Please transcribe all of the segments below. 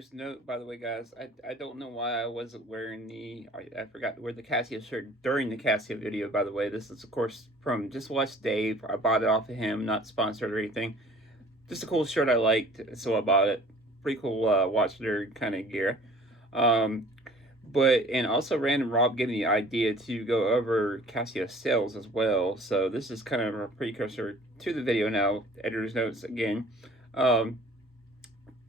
Editor's note, by the way, guys, I don't know why I wasn't wearing I forgot to wear the Casio shirt during the Casio video, by the way. This is, of course, from Just Watch Dave. I bought it off of him, not sponsored or anything. Just a cool shirt I liked, so I bought it. Pretty cool watch nerd kind of gear. Um, and also Random Rob gave me the idea to go over Casio sales as well. So this is kind of a precursor to the video now. Editor's notes again. Um,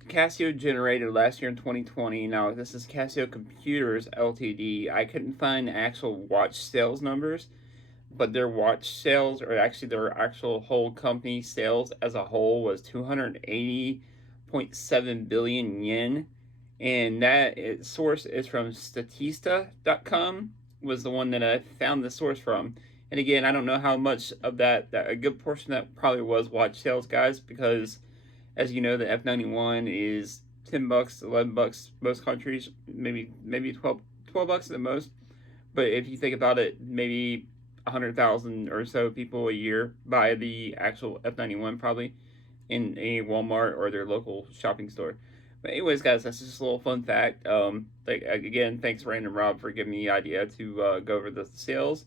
Casio generated last year in 2020. Now, this is Casio Computers Ltd. I couldn't find actual watch sales numbers, but their watch sales, or actually their actual whole company sales as a whole, was 280.7 billion yen. And source is from Statista.com, was the one that I found the source from. And again, I don't know how much of that a good portion of that probably was watch sales, guys, because as you know, the F91 is $10, $11, most countries, maybe 12 bucks at the most. But if you think about it, maybe 100,000 or so people a year buy the actual F91 probably in a Walmart or their local shopping store. But anyways, guys, that's just a little fun fact. Again, thanks Random Rob for giving me the idea to go over the sales,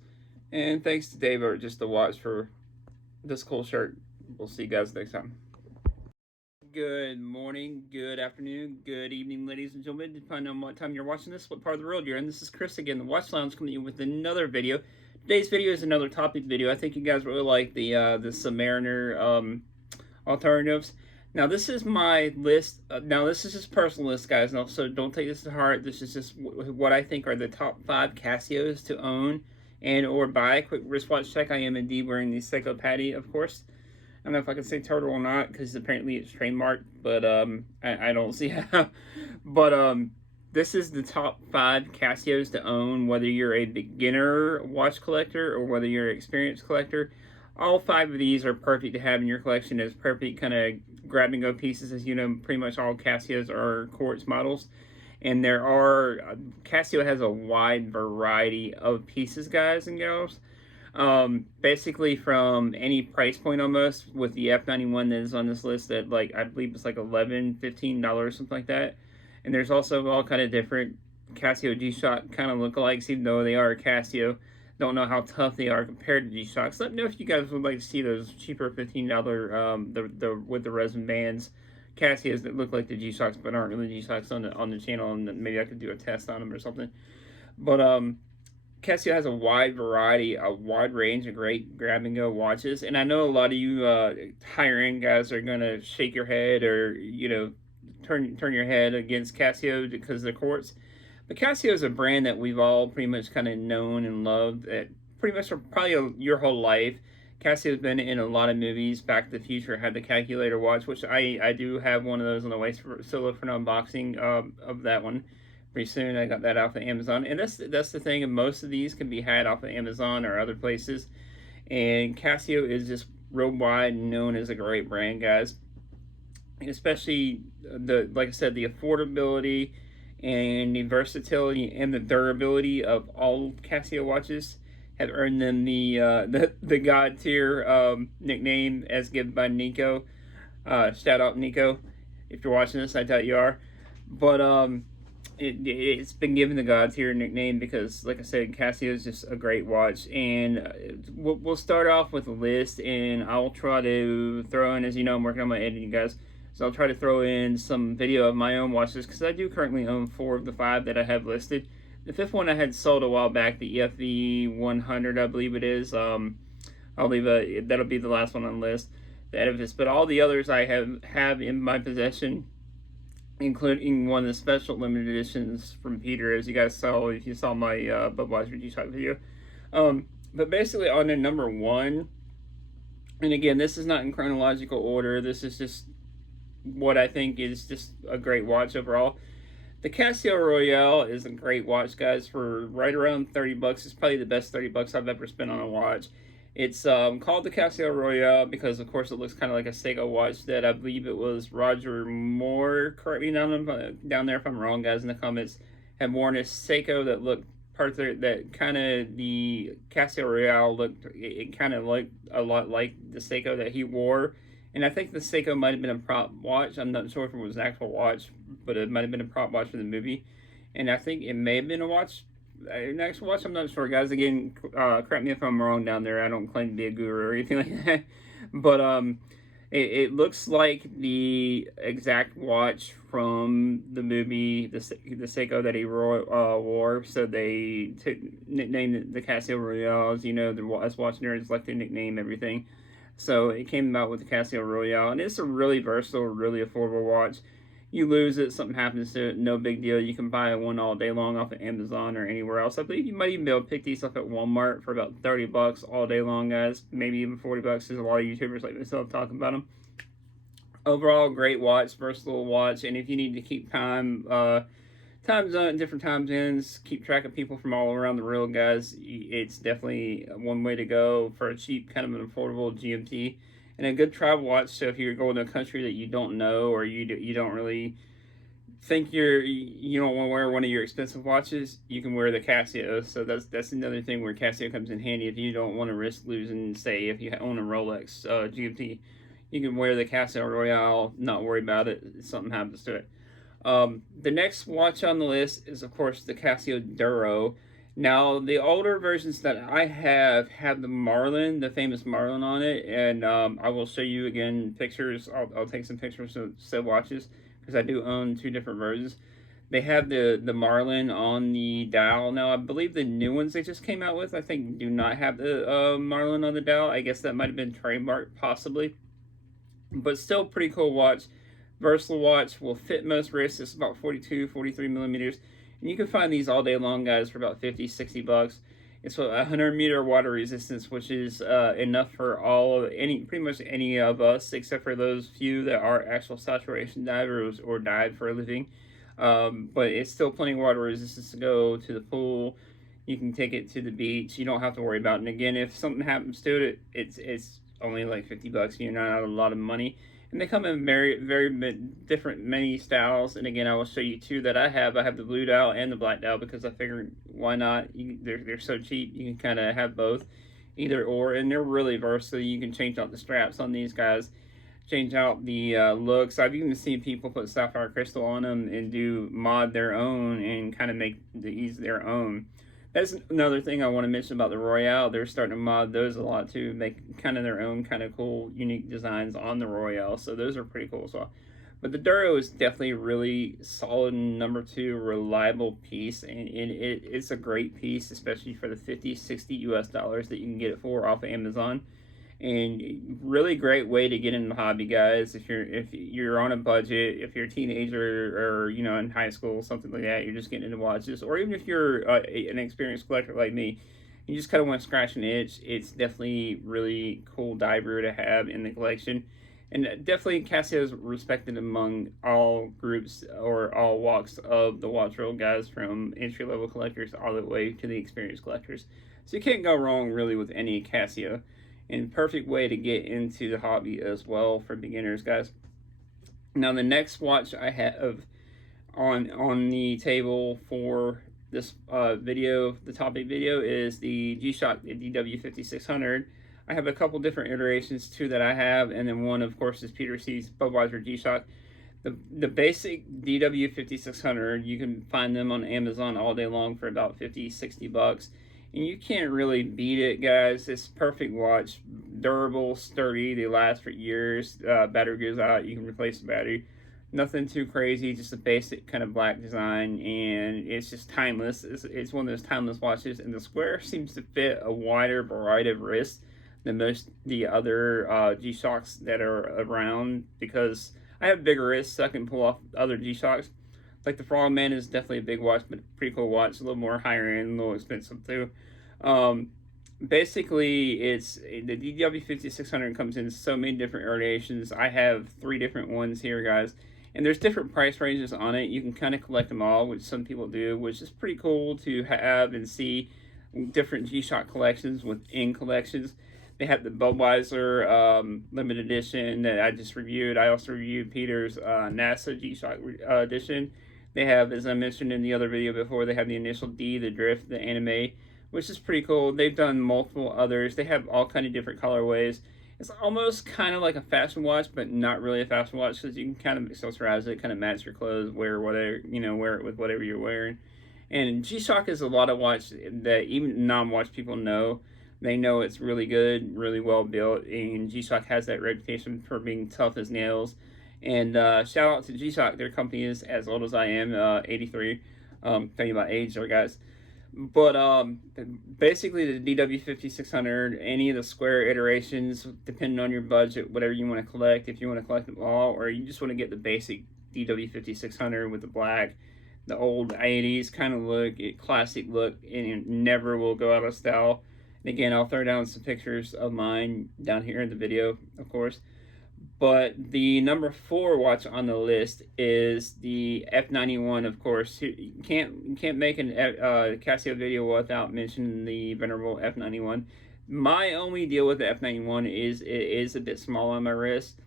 and thanks to Dave or just the watch for this cool shirt. We'll see you guys next time. Good morning, good afternoon, good evening, ladies and gentlemen, depending on what time you're watching this, what part of the world you're in. This is Chris again, the Watch Lounge, coming to you with another video. Today's video is another topic video. I think you guys really like the Submariner alternatives. Now, this is my list. Now, this is just personal list, guys. Now, so don't take this to heart. This is just what I think are the top 5 Casios to own and or buy. Quick wristwatch check. I am indeed wearing the Seiko Patty, of course. I don't know if I can say turtle or not because apparently it's trademarked, but I don't see how. But this is the top 5 Casios to own, whether you're a beginner watch collector or whether you're an experienced collector. All 5 of these are perfect to have in your collection as perfect kind of grab-and-go pieces. As you know, pretty much all Casios are quartz models. And Casio has a wide variety of pieces, guys and gals. Basically from any price point almost, with the F91 that is on this list at, like, I believe it's like $11, $15, something like that. And there's also all kind of different Casio G-Shock kind of lookalikes, even though they are a Casio. Don't know how tough they are compared to G-Shocks. Let me know if you guys would like to see those cheaper $15 with the resin bands Casios that look like the G-Shocks but aren't really G-Shocks on the channel, and maybe I could do a test on them or something. But Casio has a wide variety, a wide range of great grab-and-go watches, and I know a lot of you higher-end guys are gonna shake your head or turn your head against Casio because they're quartz. But Casio is a brand that we've all pretty much kind of known and loved pretty much for probably your whole life. Casio's been in a lot of movies. Back to the Future had the calculator watch, which I do have one of those on the way, so look for an unboxing of that one pretty soon. I got that off of Amazon, and that's the thing, and most of these can be had off of Amazon or other places. And Casio is just worldwide known as a great brand, guys. And especially like I said, the affordability and the versatility and the durability of all Casio watches have earned them the God tier nickname as given by Nico. Shout out Nico, if you're watching this, I doubt you are. But it's been given the God tier nickname because, like I said, Casio is just a great watch. And we'll start off with a list, and I'll try to throw in, as you know, I'm working on my editing, guys. So I'll try to throw in some video of my own watches because I do currently own 4 of the 5 that I have listed. The 5th one I had sold a while back, the EFE 100, I believe it is. I'll leave that'll be the last one on the list, the Edifice. But all the others I have in my possession, including one of the special limited editions from Peter, as you guys saw if you saw my Budweiser G-Shock video. But basically on the number 1, and again, this is not in chronological order, this is just what I think is just a great watch overall. The Casio Royale is a great watch, guys, for right around 30 bucks. It's probably the best 30 bucks I've ever spent on a watch. It's called the Casio Royale because, of course, it looks kind of like a Seiko watch that I believe it was Roger Moore, correct me down there if I'm wrong, guys, in the comments, had worn a Seiko that looked that kind of the Casio Royale looked, it kind of looked a lot like the Seiko that he wore And I think the Seiko might have been a prop watch. I'm not sure if it was an actual watch, but it might have been a prop watch for the movie. And I think it may have been a watch, an actual watch. I'm not sure, guys. Again, correct me if I'm wrong down there. I don't claim to be a guru or anything like that. But it looks like the exact watch from the movie, the Seiko that he wore. So they nicknamed it the Casio Royales. You know, us watch nerds like to nickname everything. So it came out with the Casio Royale, and it's a really versatile, really affordable watch. You lose it, something happens to it, no big deal. You can buy one all day long off of Amazon or anywhere else. I believe you might even be able to pick these up at Walmart for about 30 bucks all day long, guys. Maybe even 40 bucks. There's a lot of YouTubers like myself talking about them. Overall, great watch, versatile watch, and if you need to keep time zone, different time zones, keep track of people from all around the world, guys, it's definitely one way to go for a cheap, kind of an affordable GMT. And a good travel watch, so if you're going to a country that you don't know, or you don't really think you don't want to wear one of your expensive watches, you can wear the Casio. So that's another thing where Casio comes in handy. If you don't want to risk losing, say, if you own a Rolex GMT, you can wear the Casio Royale, not worry about it if something happens to it. The next watch on the list is, of course, the Casio Duro. Now, the older versions that I have the Marlin, the famous Marlin on it, and I will show you again pictures. I'll take some pictures of said watches, because I do own two different versions. They have the Marlin on the dial. Now, I believe the new ones they just came out with, I think, do not have the Marlin on the dial. I guess that might have been trademarked, possibly. But still pretty cool watch. Versatile watch, will fit most wrists. It's about 42, 43 millimeters. And you can find these all day long, guys, for about 50, 60 bucks. It's a 100-meter water resistance, which is enough for pretty much any of us, except for those few that are actual saturation divers or dive for a living. But it's still plenty of water resistance to go to the pool. You can take it to the beach. You don't have to worry about it. And again, if something happens to it, it's only like 50 bucks. You're not out a lot of money. And they come in very, very different, many styles. And again, I will show you two that I have. I have the blue dial and the black dial because I figured, why not? They're so cheap. You can kind of have both, either or. And they're really versatile. You can change out the straps on these guys, change out the looks. I've even seen people put sapphire crystal on them and mod their own and kind of make these their own. That's another thing I want to mention about the Royale. They're starting to mod those a lot too, make kind of their own kind of cool, unique designs on the Royale. So those are pretty cool as well. But the Duro is definitely a really solid number two, reliable piece. And it's a great piece, especially for the 50, 60 US dollars that you can get it for off of Amazon. And really great way to get into the hobby, guys. If you're on a budget, if you're a teenager or in high school, something like that, you're just getting into watches, or even if you're an experienced collector like me, you just kind of want to scratch an itch. It's definitely really cool diver to have in the collection, and definitely Casio is respected among all groups or all walks of the watch world, guys, from entry level collectors all the way to the experienced collectors. So you can't go wrong really with any Casio. And perfect way to get into the hobby as well for beginners, guys. Now the next watch I have on the table for this video, the topic video, is the G-Shock DW5600. I have a couple different iterations too that I have, and then one, of course, is Peter C's Budweiser G-Shock. The basic DW5600, you can find them on Amazon all day long for about 50, 60 bucks. And you can't really beat it, guys. It's a perfect watch. Durable, sturdy, they last for years. Battery goes out, you can replace the battery. Nothing too crazy, just a basic kind of black design, and it's just timeless. It's one of those timeless watches, and the square seems to fit a wider variety of wrists than most the other G-Shocks that are around, because I have bigger wrists, so I can pull off other G-Shocks. Like the Frogman is definitely a big watch, but pretty cool watch. A little more higher end, a little expensive too. Basically, it's the DW5600 comes in so many different variations. I have 3 different ones here, guys, and there's different price ranges on it. You can kind of collect them all, which some people do, which is pretty cool to have and see different G-Shock collections within collections. They have the Budweiser limited edition that I just reviewed. I also reviewed Peter's NASA G-Shock edition. They have, as I mentioned in the other video before, they have the Initial D, the Drift, the Anime, which is pretty cool. They've done multiple others. They have all kind of different colorways. It's almost kind of like a fashion watch, but not really a fashion watch because you can kind of accessorize it, kind of match your clothes, wear whatever, wear it with whatever you're wearing. And G-Shock is a lot of watch that even non-watch people know. They know it's really good, really well built, and G-Shock has that reputation for being tough as nails. And shout out to G-Shock. Their company is as old as I am, 83. Tell you about age there, guys. But basically the DW5600, any of the square iterations, depending on your budget, whatever you want to collect, if you want to collect them all, or you just want to get the basic DW5600 with the black, the old 80s kind of look, classic look, and it never will go out of style. And again, I'll throw down some pictures of mine down here in the video, of course. But the number 4 watch on the list is the F91, of course. You can't make an Casio video without mentioning the venerable F91. My only deal with the F91 is it is a bit small on my wrist,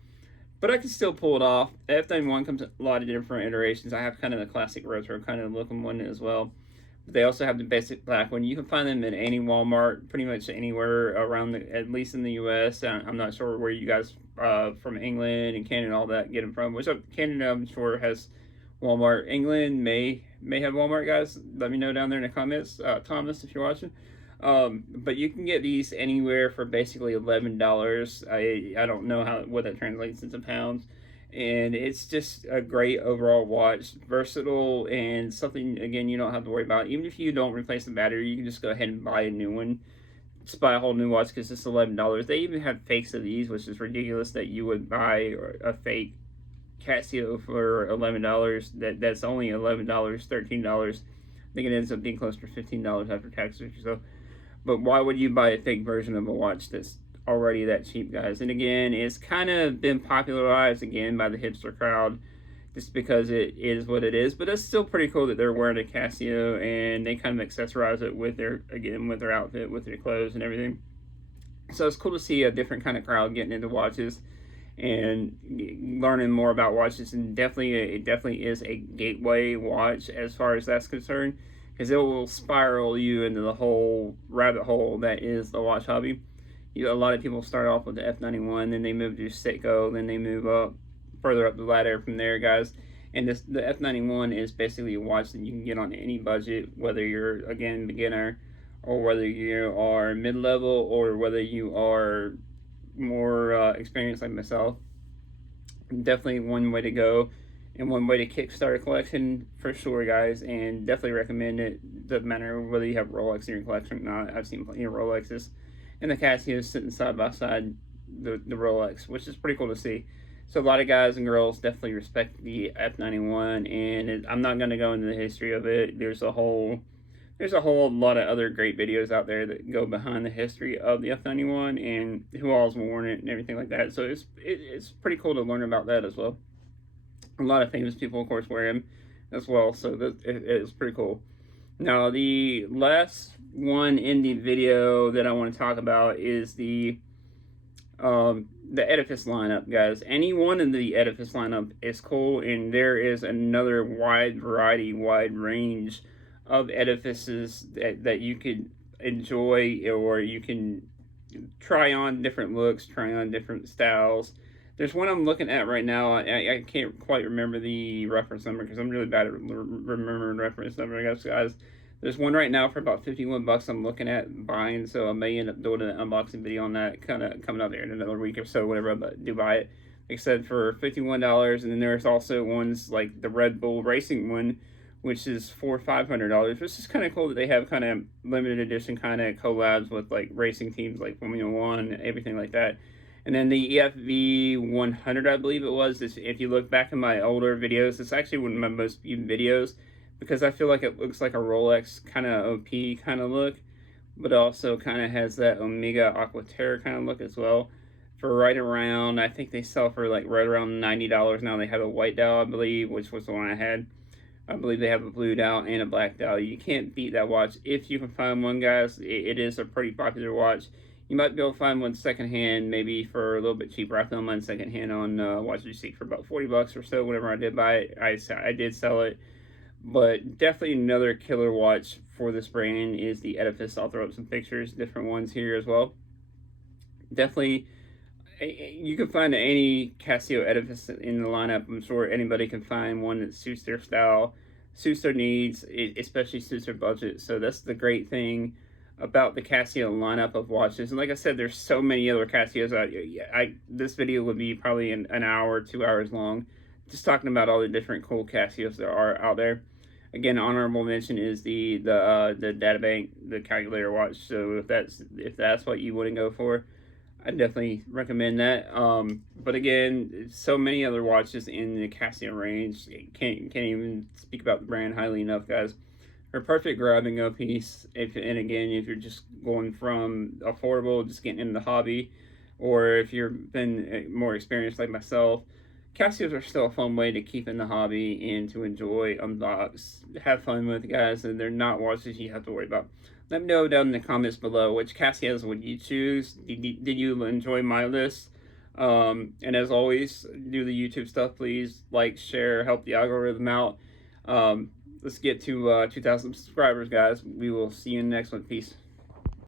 but I can still pull it off. The F91 comes in a lot of different iterations. I have kind of the classic retro kind of looking one as well. But they also have the basic black one. You can find them in any Walmart, pretty much anywhere around, at least in the U.S. I'm not sure where you guys from England and Canada and all that get them from. Which Canada, I'm sure, has Walmart. England may have Walmart, guys. Let me know down there in the comments, Thomas, if you're watching. But you can get these anywhere for basically $11. I don't know what that translates into pounds. And it's just a great overall watch, versatile, and something, again, you don't have to worry about. Even if you don't replace the battery, you can just go ahead and buy a new one. Just buy a whole new watch because it's $11. They even have fakes of these, which is ridiculous that you would buy a fake Casio for $11. That's only $11, $13. I think it ends up being close to $15 after taxes or so. But why would you buy a fake version of a watch that's already that cheap, guys? And again, it's kind of been popularized again by the hipster crowd just because it is what it is, but it's still pretty cool that they're wearing a Casio and they kind of accessorize it with their outfit, with their clothes and everything. So it's cool to see a different kind of crowd getting into watches and learning more about watches. And it definitely is a gateway watch as far as that's concerned, because it will spiral you into the whole rabbit hole that is the watch hobby. A lot of people start off with the F91, then they move to Seiko, then they move up further up the ladder from there, guys. And the F91 is basically a watch that you can get on any budget, whether you're, again, beginner, or whether you are mid-level, or whether you are more experienced like myself. Definitely one way to go, and one way to kickstart a collection for sure, guys. And definitely recommend it. Doesn't matter whether you have Rolex in your collection or not. I've seen plenty of Rolexes. And the Casio is sitting side by side the Rolex, which is pretty cool to see. So a lot of guys and girls definitely respect the F91, and I'm not going to go into the history of it. There's a whole lot of other great videos out there that go behind the history of the F91 and who all's worn it and everything like that. So it's pretty cool to learn about that as well. A lot of famous people, of course, wear them as well, so it's pretty cool. Now, the last one in the video that I want to talk about is the Edifice lineup, guys. Any one of the Edifice lineup is cool, and there is another wide range of edifices that you could enjoy, or you can try on different looks, try on different styles. There's one I'm looking at right now. I can't quite remember the reference number because I'm really bad at remembering reference number, I guess, guys. There's one right now for about 51 bucks I'm looking at buying, so I may end up doing an unboxing video on that kind of coming out there in another week or so, whenever I do buy it. Like I said, for $51, and then there's also ones like the Red Bull Racing one, which is for $500, which is kind of cool that they have kind of limited edition kind of collabs with like racing teams like Formula One, everything like that. And then the EFV 100, I believe it was. If you look back in my older videos, it's actually one of my most viewed videos, because I feel like it looks like a Rolex kind of OP kind of look, but also kind of has that Omega Aquaterra kind of look as well. For right around, I think they sell for like right around $90 now. They have a white dial, I believe, which was the one I had. I believe they have a blue dial and a black dial. You can't beat that watch if you can find one, guys. It is a pretty popular watch. You might be able to find one secondhand, maybe for a little bit cheaper. I found mine secondhand on Watch Receipt for about 40 bucks or so. Whenever I did buy it, I did sell it. But definitely another killer watch for this brand is the Edifice. I'll throw up some pictures, different ones here as well. Definitely You can find any Casio edifice in the lineup. I'm sure anybody can find one that suits their style, suits their needs, especially suits their budget. So that's the great thing about the Casio lineup of watches. And like I said, there's so many other Casios out. This video would be probably an hour, 2 hours long, just talking about all the different cool Casios that are out there. Again, honorable mention is the Databank, the calculator watch. So if that's what you want to go for, I definitely recommend that. But again, so many other watches in the Casio range. Can't even speak about the brand highly enough, guys. They're perfect grabbing go piece. And again, if you're just going from affordable, just getting into the hobby, or if you've been more experienced like myself, Casios are still a fun way to keep in the hobby and to enjoy, unbox, have fun with, guys. And they're not watches you have to worry about. Let me know down in the comments below which Casios would you choose. Did you enjoy my list? And as always, do the YouTube stuff, please. Like, share, help the algorithm out. Let's get to 2,000 subscribers, guys. We will see you in the next one. Peace.